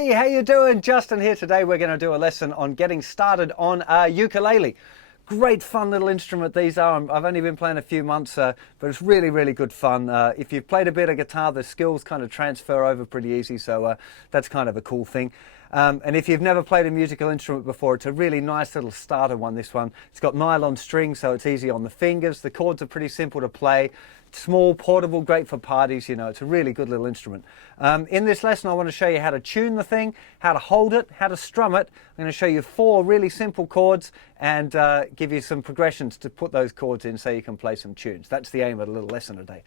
Hey, how you doing? Justin here. Today we're going to do a lesson on getting started on a ukulele. Great fun little instrument these are. I've only been playing a few months, but it's really, really good fun. If you've played a bit of guitar, the skills kind of transfer over pretty easy, so that's kind of a cool thing. And if you've never played a musical instrument before, it's a really nice little starter one, this one. It's got nylon strings, so it's easy on the fingers. The chords are pretty simple to play. Small, portable, great for parties, you know, it's a really good little instrument. In this lesson, I want to show you how to tune the thing, how to hold it, how to strum it. I'm going to show you 4 really simple chords and give you some progressions to put those chords in so you can play some tunes. That's the aim of a little lesson today.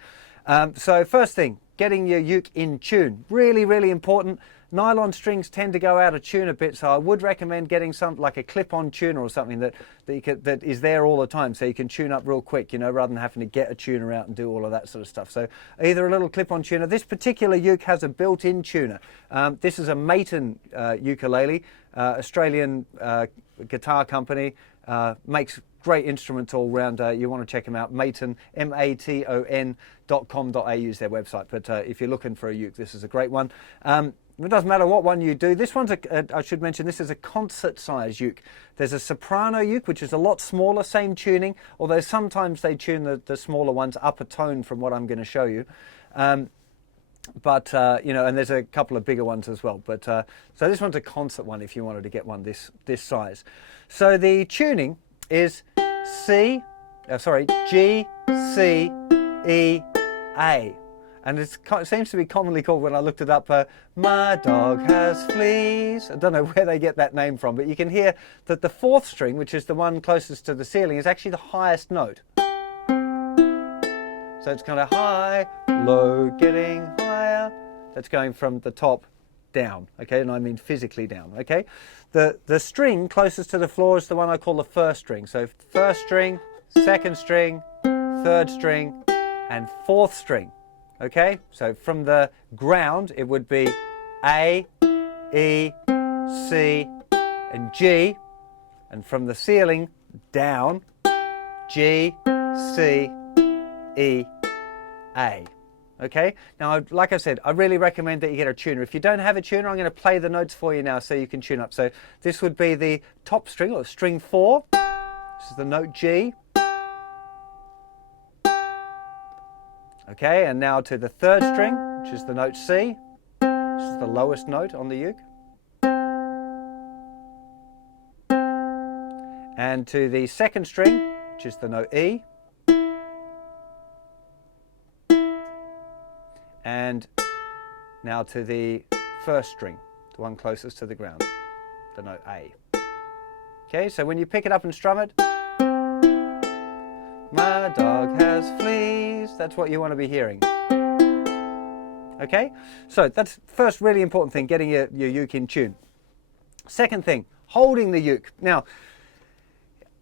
So first thing, getting your uke in tune. Really, really important. Nylon strings tend to go out of tune a bit, so I would recommend getting something like a clip-on tuner or something that is there all the time, so you can tune up real quick, you know, rather than having to get a tuner out and do all of that sort of stuff. So either a little clip-on tuner. This particular uke has a built-in tuner. This is a Maton ukulele, Australian guitar company, makes great instruments all round. You want to check them out. Maton, maton.com.au is their website. But if you're looking for a uke, this is a great one. It doesn't matter what one you do. This one's, I should mention, this is a concert-size uke. There's a soprano uke, which is a lot smaller, same tuning, although sometimes they tune the smaller ones up a tone from what I'm going to show you. You know, and there's a couple of bigger ones as well. But so this one's a concert one if you wanted to get one this size. So the tuning is G, C, E, A. And it seems to be commonly called, when I looked it up, My Dog Has Fleas. I don't know where they get that name from, but you can hear that the 4th string, which is the one closest to the ceiling, is actually the highest note. So it's kind of high, low, getting higher. That's going from the top down, okay? And I mean physically down, okay? The string closest to the floor is the one I call the 1st string. So 1st string, 2nd string, 3rd string, and 4th string. Okay, so from the ground it would be A, E, C, and G, and from the ceiling down G, C, E, A. Okay, now like I said, I really recommend that you get a tuner. If you don't have a tuner, I'm going to play the notes for you now so you can tune up. So this would be the top string, or string 4. This is the note G. Okay, and now to the 3rd string, which is the note C. This is the lowest note on the uke. And to the 2nd string, which is the note E. And now to the 1st string, the one closest to the ground, the note A. Okay, so when you pick it up and strum it, my dog has fleas. That's what you want to be hearing. Okay? So that's first really important thing, getting your uke in tune. Second thing, holding the uke. Now,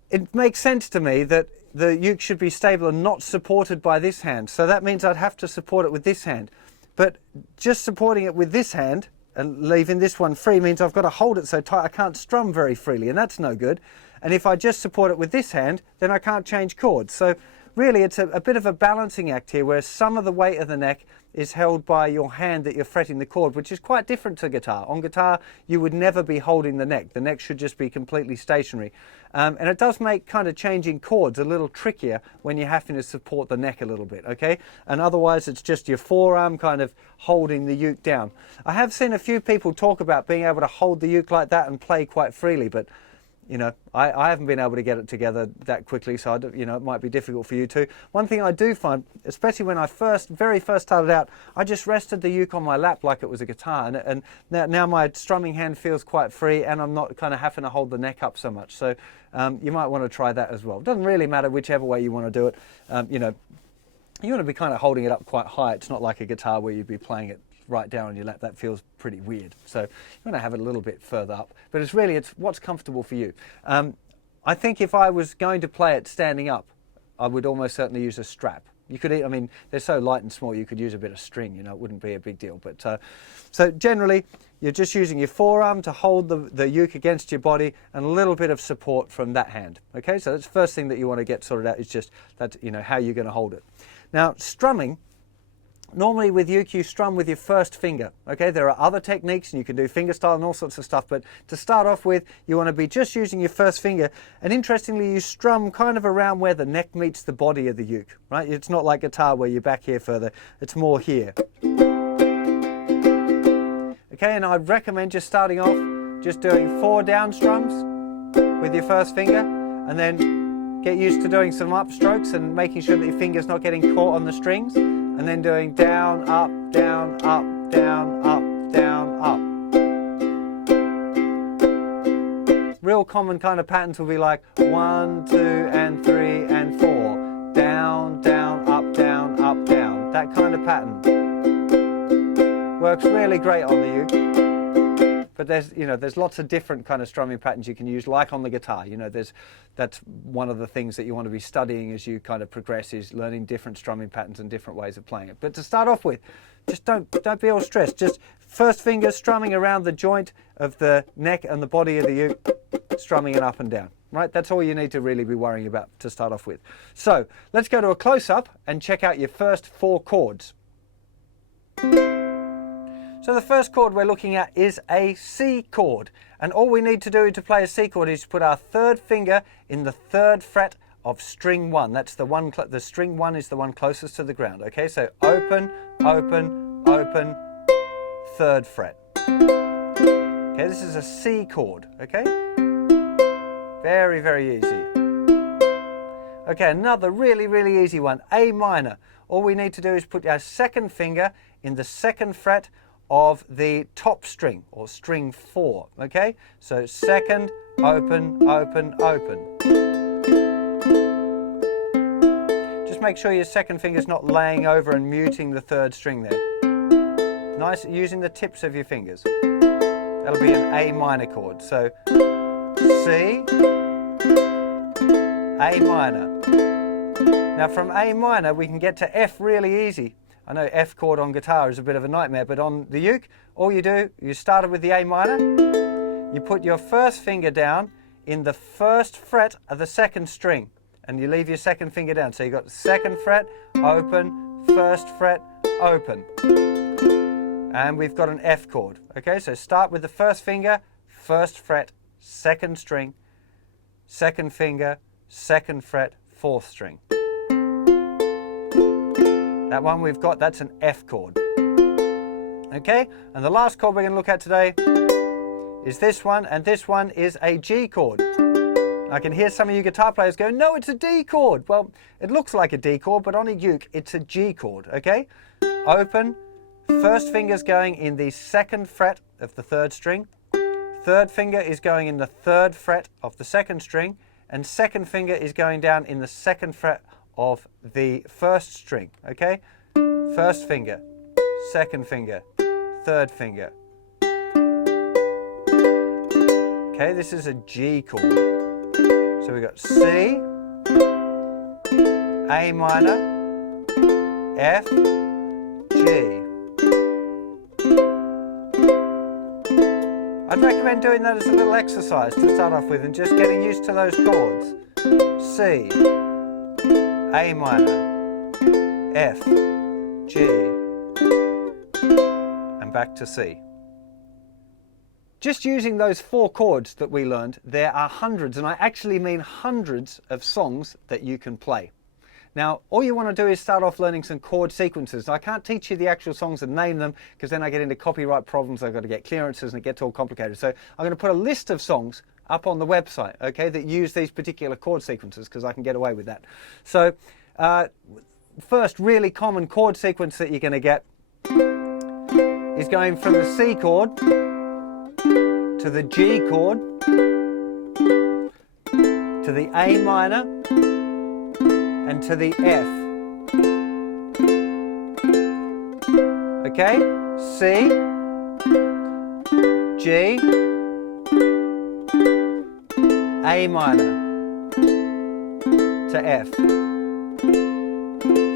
it makes sense to me that the uke should be stable and not supported by this hand. So that means I'd have to support it with this hand. But just supporting it with this hand and leaving this one free means I've got to hold it so tight I can't strum very freely, and that's no good. And if I just support it with this hand, then I can't change chords. So really it's a bit of a balancing act here, where some of the weight of the neck is held by your hand that you're fretting the chord, which is quite different to guitar. On guitar, you would never be holding the neck. The neck should just be completely stationary. And it does make kind of changing chords a little trickier when you're having to support the neck a little bit, okay? And otherwise, it's just your forearm kind of holding the uke down. I have seen a few people talk about being able to hold the uke like that and play quite freely, but you know, I haven't been able to get it together that quickly, so you know, it might be difficult for you too. One thing I do find, especially when I very first started out, I just rested the uke on my lap like it was a guitar, and now my strumming hand feels quite free, and I'm not kind of having to hold the neck up so much. So you might want to try that as well. It doesn't really matter whichever way you want to do it. You know, you want to be kind of holding it up quite high. It's not like a guitar where you'd be playing it right down on your lap. That feels pretty weird. So you want to have it a little bit further up. But it's what's comfortable for you. I think if I was going to play it standing up, I would almost certainly use a strap. You could, I mean, they're so light and small, you could use a bit of string, you know, it wouldn't be a big deal. But so generally, you're just using your forearm to hold the uke against your body, and a little bit of support from that hand. Okay, so that's the first thing that you want to get sorted out, is just that, you know, how you're going to hold it. Now, strumming Normally with uke you strum with your first finger, okay? There are other techniques and you can do fingerstyle and all sorts of stuff, but to start off with you want to be just using your first finger, and interestingly you strum kind of around where the neck meets the body of the uke, right? It's not like guitar where you're back here further, it's more here. Okay, and I'd recommend just starting off just doing 4 down strums with your first finger, and then get used to doing some upstrokes and making sure that your finger's not getting caught on the strings. And then doing down, up, down, up, down, up, down, up. Real common kind of patterns will be like 1, 2, and 3, and 4. Down, down, up, down, up, down. That kind of pattern works really great on the uke. But there's lots of different kind of strumming patterns you can use, like on the guitar. That's one of the things that you want to be studying as you kind of progress, is learning different strumming patterns and different ways of playing it. But to start off with, just don't be all stressed. Just first finger strumming around the joint of the neck and the body of the uke, strumming it up and down. Right? That's all you need to really be worrying about to start off with. So let's go to a close-up and check out your first 4 chords. So the first chord we're looking at is a C chord, and all we need to do to play a C chord is put our third finger in the 3rd fret of string 1. That's the one. The string 1 is the one closest to the ground. Okay, so open, open, open, 3rd fret. Okay, this is a C chord. Okay, very, very easy. Okay, another really, really easy one, A minor. All we need to do is put our second finger in the 2nd fret of the top string, or string 4, okay? So 2nd, open, open, open. Just make sure your 2nd finger's not laying over and muting the 3rd string there. Nice, using the tips of your fingers. That'll be an A minor chord. So C, A minor. Now from A minor we can get to F really easy. I know F chord on guitar is a bit of a nightmare, but on the uke, all you do, you started with the A minor, you put your first finger down in the 1st fret of the 2nd string, and you leave your 2nd finger down. So you've got 2nd fret, open, 1st fret, open. And we've got an F chord. Okay, so start with the 1st finger, 1st fret, 2nd string, 2nd finger, 2nd fret, 4th string. That one we've got, that's an F chord. Okay, and the last chord we're going to look at today is this one, and this one is a G chord. I can hear some of you guitar players go, no, it's a D chord. Well, it looks like a D chord, but on a uke, it's a G chord, okay? Open, 1st finger's going in the 2nd fret of the 3rd string, 3rd finger is going in the 3rd fret of the 2nd string, and 2nd finger is going down in the 2nd fret of the 1st string, okay? 1st finger, 2nd finger, 3rd finger. Okay, this is a G chord. So we've got C, A minor, F, G. I'd recommend doing that as a little exercise to start off with and just getting used to those chords. C, A minor, F, G, and back to C. Just using those 4 chords that we learned, there are hundreds, and I actually mean hundreds of songs that you can play. Now, all you want to do is start off learning some chord sequences. I can't teach you the actual songs and name them because then I get into copyright problems. I've got to get clearances and it gets all complicated. So I'm going to put a list of songs up on the website, okay, that use these particular chord sequences because I can get away with that. So first really common chord sequence that you're going to get is going from the C chord to the G chord to the A minor and to the F. Okay? C, G, A minor to F.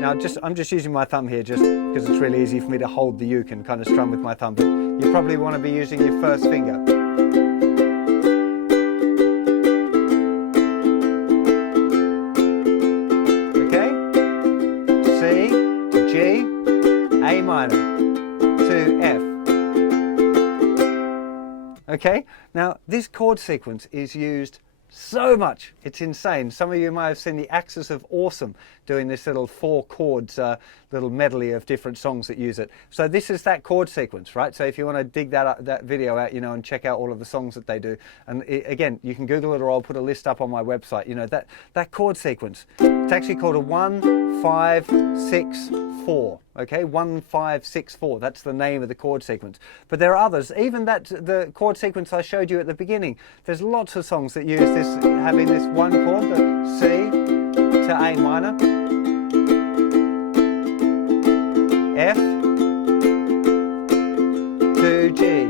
Now I'm just using my thumb here just because it's really easy for me to hold the uke and kind of strum with my thumb, but you probably want to be using your first finger. Okay? C to G, A Okay, now this chord sequence is used so much, it's insane. Some of you might have seen the Axis of Awesome doing this little 4 chords, little medley of different songs that use it. So this is that chord sequence, right? So if you want to dig that video out, you know, and check out all of the songs that they do, and again, you can Google it, or I'll put a list up on my website. You know, that chord sequence, it's actually called a 1, 5, 6, 4. Okay, 1, 5, 6, 4. That's the name of the chord sequence. But there are others. Even the chord sequence I showed you at the beginning. There's lots of songs that use this, having this one chord, the C to A minor, F to G.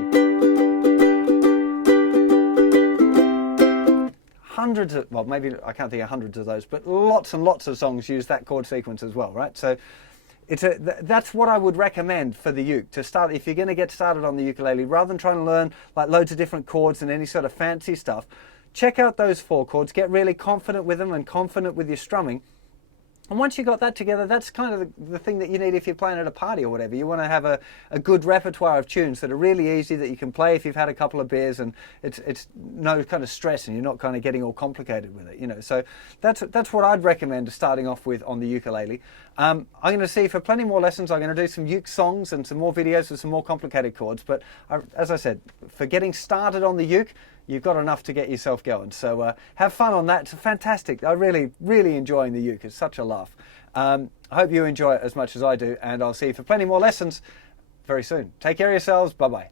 Hundreds of, well, maybe I can't think of hundreds of those, but lots and lots of songs use that chord sequence as well, right? So that's what I would recommend for the uke, to start. If you're going to get started on the ukulele, rather than trying to learn like loads of different chords and any sort of fancy stuff, check out those 4 chords, get really confident with them and confident with your strumming. And once you've got that together, that's kind of the thing that you need if you're playing at a party or whatever. You want to have a good repertoire of tunes that are really easy, that you can play if you've had a couple of beers, and it's no kind of stress, and you're not kind of getting all complicated with it, you know. So that's what I'd recommend starting off with on the ukulele. I'm going to see for plenty more lessons. I'm going to do some uke songs and some more videos with some more complicated chords. But as I said, for getting started on the uke, you've got enough to get yourself going. So have fun on that. It's fantastic. I really enjoying the uke. It's such a laugh. I hope you enjoy it as much as I do, and I'll see you for plenty more lessons very soon. Take care of yourselves. Bye-bye.